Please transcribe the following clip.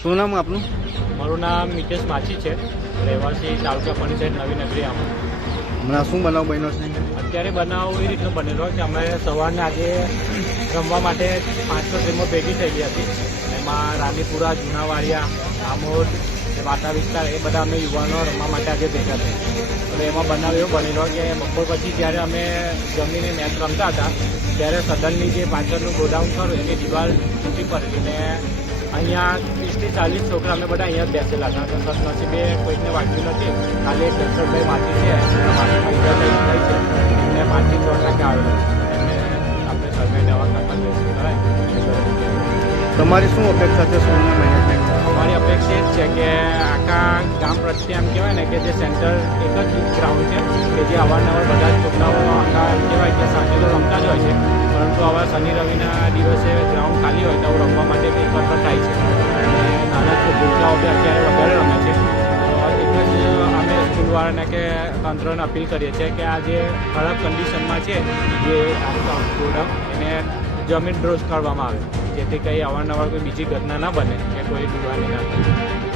શું નામ આપનું? મારું નામ મિતેશ માછી છે, રહેવાસી તાલુકા પંચાયત નવી નગરી આમાં. હમણાં શું બનાવ બન્યો છે? અત્યારે બનાવ એ રીતનો બનેલો કે અમે સવારને આજે રમવા માટે 500 ટીમો ભેગી થયેલી હતી. એમાં રાનીપુરા, જૂનાવાડિયા, આમોદ, વાટા વિસ્તાર એ બધા અમે યુવાનો રમવા માટે આજે ભેગા થયા. તો એમાં બનાવ એવો બનેલો કે બપોર પછી જ્યારે અમે જમીને મેચ રમતા હતા ત્યારે સદનની જે પાછળનું ગોડાઉન ખરું એની દિવાલ તૂટી પડેલી ને અહીંયા 30 થી 40 છોકરા અમે બધા અહીંયા જ બેસેલા હતા. તો સદનસીબે કોઈને વાગ્યું નથી. ખાલી એક દર્શનભાઈ માછી છે, થઈ છે અને 5 થી 6 ટકા આવેલો એમને આપણે સરકારી દવાખાનામાં બેસી કરાય. તમારી શું અપેક્ષા છે સ્કૂલના મેનેજમેન્ટ? અમારી અપેક્ષા એ જ છે કે આખા ગામ પ્રત્યે એમ કહેવાય ને કે જે સેન્ટર એક જ ગ્રાઉન્ડ છે કે જે અવારનવાર બધા જ છોકરાઓ આખા કહેવાય કે સાંજે તો રમતા જ હોય છે, પરંતુ આવા શનિ રવિના દિવસે ગ્રાઉન્ડ ખાલી હોય તો રમવા માટે એકવાર થાય છે અને નાના છોકરાઓ બી અત્યારે વધારે રમે છે. તો એક જ અમે સ્કૂલવાળાને કે તંત્રને અપીલ કરીએ છીએ કે આ જે ખરાબ કન્ડિશનમાં છે જે ગોડાઉન એને જમીન ડ્રોઝ કરવામાં આવે જેથી કંઈ અવારનવાર કોઈ બીજી ઘટના ના બને કે કોઈ દુર્ઘટના ના થાય.